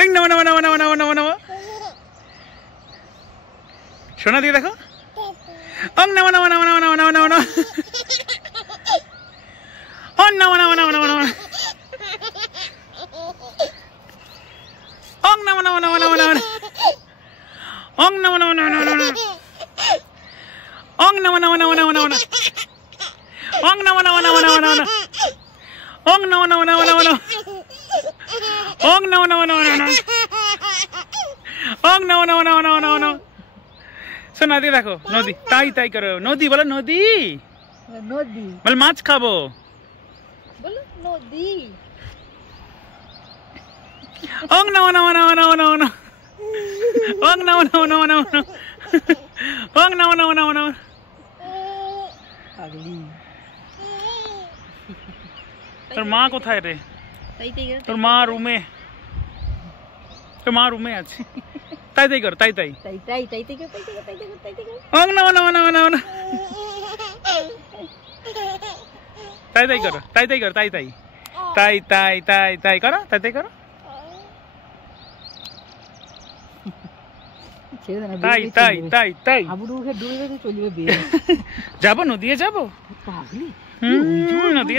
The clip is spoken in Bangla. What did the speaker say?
এই নামো নামো নামো নামো নামো নামো নামো সোনা দিয়ে দেখো ওং নামো নামো নামো নামো নামো নামো নামো ওং নামো নামো নামো নামো নামো ওং নামো নামো নামো নামো নামো ওং নামো নামো নামো নামো নামো ওং নামো নামো নামো নামো নামো ওং নামো নামো নামো নামো নামো ওং নামো নামো নামো নামো নামো ওং নামো নামো নামো নামো ওং নামো নামো নামো নামো নামো নামো সোনা দিয়ে দেখো নদী তাই তাই করো নদী বলো নদী নদী বল মাছ খাবো বলো নদী ওং নামো নামো নামো নামো নামো নামো ওং নামো নামো নামো নামো নামো ওং নামো নামো নামো নামো পাগলি তোর মা কোথায় রে তাই তাই তোর মা রুমে আছে তাই তাই কর তাই তাই তাই তাই তাই তাই তাই তাই তাই তাই ওং নামো নামো নামো নামো নামো তাই তাই করো তাই তাই করো তাই তাই তাই তাই তাই তাই করো তাই তাই করো তাই তাই তাই তাই আবুর মুখে ডুবে চলবে বিয়ে যাবো নদীয়ে যাবো পাগলি নদীয়ে